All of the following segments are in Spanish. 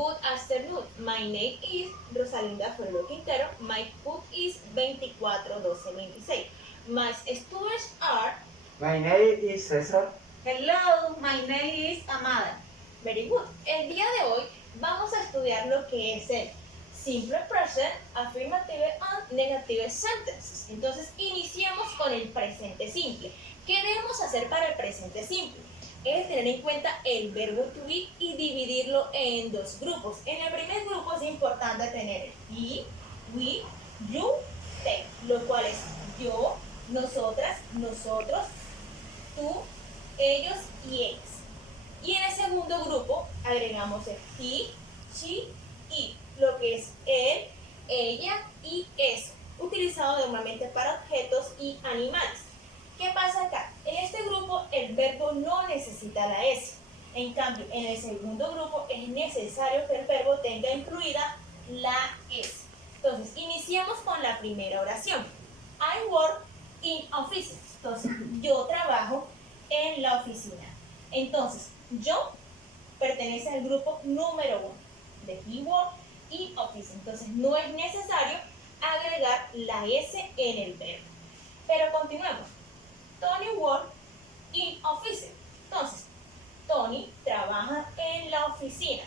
Good afternoon. My name is Rosalinda Ferro Quintero. My code is 241226. My students are. My name is César. Hello, my name is Amada. Very good. El día de hoy vamos a estudiar lo que es el simple present, affirmative and negative sentences. Entonces, iniciamos con el presente simple. ¿Qué debemos hacer para el presente simple? Es tener en cuenta el verbo to be y dividirlo en dos grupos. En el primer grupo es importante tener he, we, you, they, lo cual es yo, nosotras, nosotros, tú, ellos y ellas. Y en el segundo grupo agregamos el he, she, it, lo que es él, ella y eso, utilizado normalmente para objetos y animales. ¿Qué pasa acá? En este grupo el verbo no necesita la S. En cambio, en el segundo grupo es necesario que el verbo tenga incluida la S. Entonces, iniciamos con la primera oración. I work in office. Entonces, yo trabajo en la oficina. Entonces, yo pertenece al grupo número 1 de he work in office. Entonces, no es necesario agregar la S en el verbo. Pero continuemos. Tony work in office. Entonces, Tony trabaja en la oficina.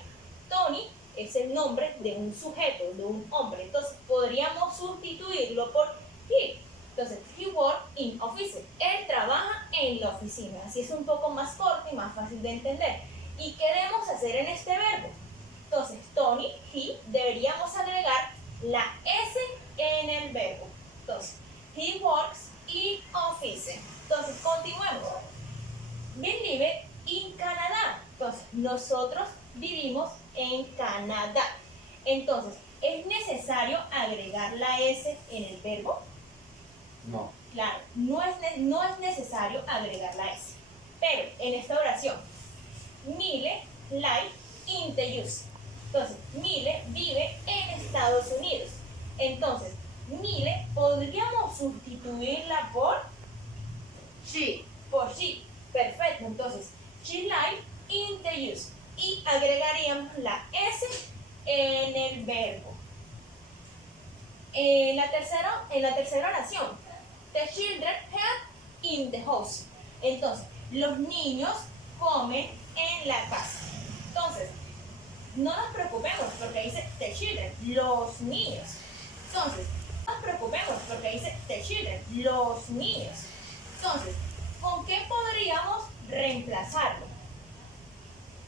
Tony es el nombre de un sujeto, de un hombre. Entonces, podríamos sustituirlo por he. Entonces, he work in office. Él trabaja en la oficina. Así es un poco más corto y más fácil de entender. ¿Y qué debemos hacer en este verbo? Entonces, Tony, he, deberíamos agregar la S en el verbo. Entonces, he works in office. Entonces, continuemos. We live in Canadá. Entonces, nosotros vivimos en Canadá. Entonces, ¿es necesario agregar la S en el verbo? No. Claro, no es necesario agregar la S. Pero en esta oración, Mile live in the US. Entonces, Mile vive en Estados Unidos. Entonces, Mile podríamos sustituirla por She. por she. Perfecto. Entonces, she live in the US. Y agregaríamos la S en el verbo. En la tercera oración, the children have in the house. Entonces, los niños comen en la casa. Entonces, no nos preocupemos porque dice the children, los niños. Entonces, no nos preocupemos porque dice the children, los niños. Entonces, ¿con qué podríamos reemplazarlo?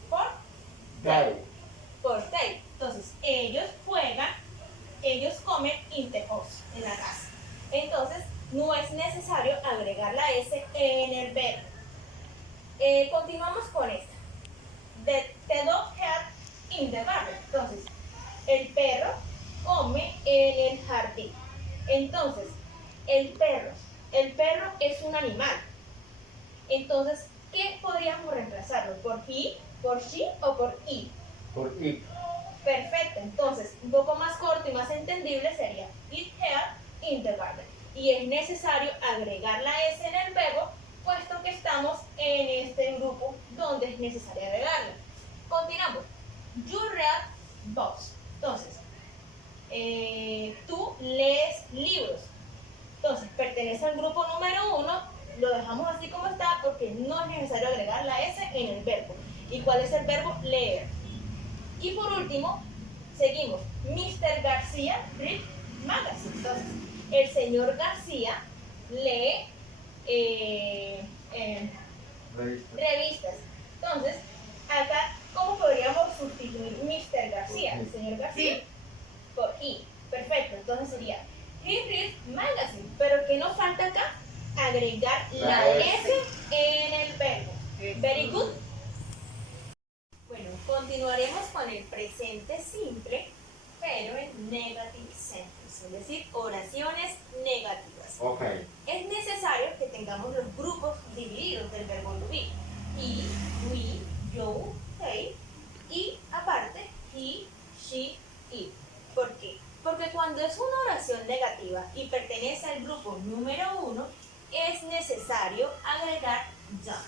Por They. por they. Entonces, ellos juegan, ellos comen in the house, en la casa. Entonces, no es necesario agregar la S en el verbo. Continuamos con esta. The dog had in the garden. Entonces, el perro come en el jardín. Entonces, el perro es un animal. Entonces, ¿qué podríamos reemplazarlo? ¿Por he, por she o por it? Por it. Perfecto. Entonces, un poco más corto y más entendible sería it had in the garden. Y es necesario agregar la S en el verbo, puesto que estamos en este grupo donde es necesario agregarla. Continuamos. You read books. Entonces, tú lees libros. Entonces, pertenece al grupo número 1, lo dejamos así como está porque no es necesario agregar la S en el verbo. ¿Y cuál es el verbo? Leer. Y por último, seguimos. Mr. García read magazine. Entonces, el señor García lee revistas. Entonces, acá, ¿cómo podríamos sustituir Mr. García, el señor García? Por he. Perfecto. Entonces sería he reads magazine. Pero ¿qué nos falta acá? Agregar la S en el verbo. Very good. Bueno, continuaremos con el presente simple, pero en negative sentence, es decir, oraciones negativas. Ok. Es necesario que tengamos los grupos divididos del verbo to be. He, we, you, they, y aparte, he, she, it. ¿Por qué? Porque cuando es una oración negativa y pertenece al grupo número 1, es necesario agregar ya.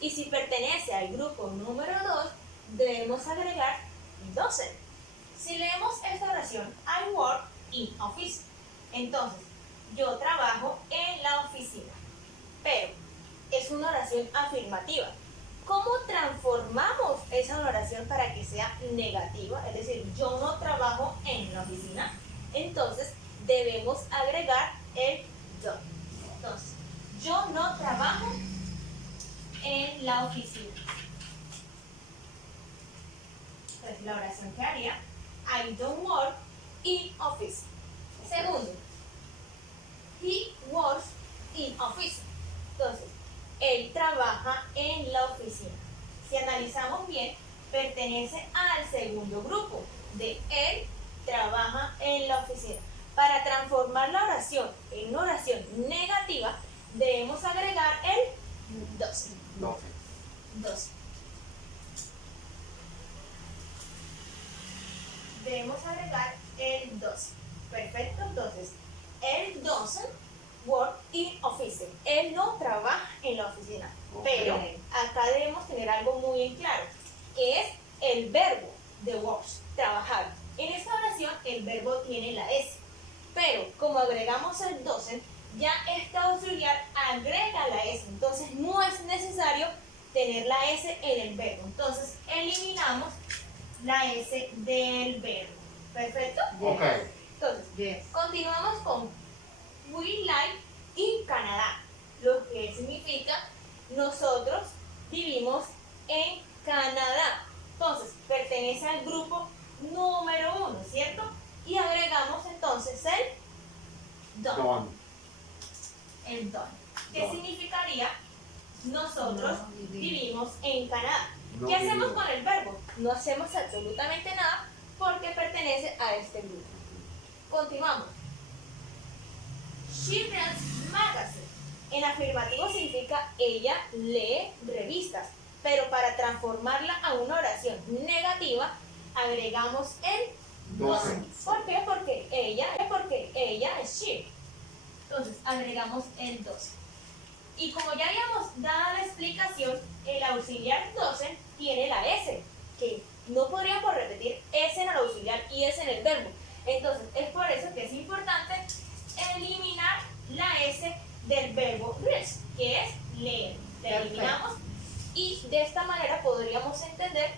Y si pertenece al grupo número 2, debemos agregar doesn't. Si leemos esta oración, I work in office. Entonces, yo trabajo en la oficina. Pero es una oración afirmativa. ¿Cómo transformamos esa oración para que sea negativa? Es decir, yo no trabajo en la oficina. Entonces, debemos agregar el don't. Entonces, yo no trabajo en la oficina. Entonces, la oración que haría, I don't work in office. Segundo, he works in office. Entonces, él trabaja en la oficina. Si analizamos bien, pertenece al segundo grupo de él trabaja en la oficina. Para transformar la oración en una oración negativa, debemos agregar el 12. 12. 12. Debemos agregar el 12. Perfecto, entonces, él doesn't work in office. Él no trabaja en la oficina. Ok. Pero acá debemos tener algo muy en claro, que es el verbo de works, trabajar. En esta oración el verbo tiene la S, pero como agregamos el doesn't, ya esta auxiliar agrega la S, entonces no es necesario tener la S en el verbo. Entonces eliminamos la S del verbo. ¿Perfecto? Ok. Entonces, Yes. continuamos con We live in Canadá, lo que significa nosotros vivimos en Canadá. Entonces, pertenece al grupo número 1, ¿cierto? Y agregamos entonces el don. Don. El don. ¿Qué Don. significaría? Nosotros No vivimos. vivimos en Canadá. No ¿Qué hacemos vivimos. con el verbo? No hacemos absolutamente nada porque pertenece a este grupo. Continuamos. She reads magazine. En afirmativo significa ella lee revistas, pero para transformarla a una oración negativa agregamos el Doesn't. ¿Por qué? Porque ella es she. Entonces agregamos el 12. Y como ya habíamos dado la explicación, el auxiliar 12 tiene la S, que no podríamos repetir S en el auxiliar y S en el verbo. Entonces es por eso que es importante eliminar la S del verbo read, que es leer. La Perfecto. eliminamos y de esta manera podríamos entender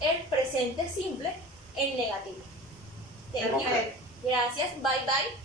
el presente simple en negativo. Thank you. Perfecto. Gracias, bye bye.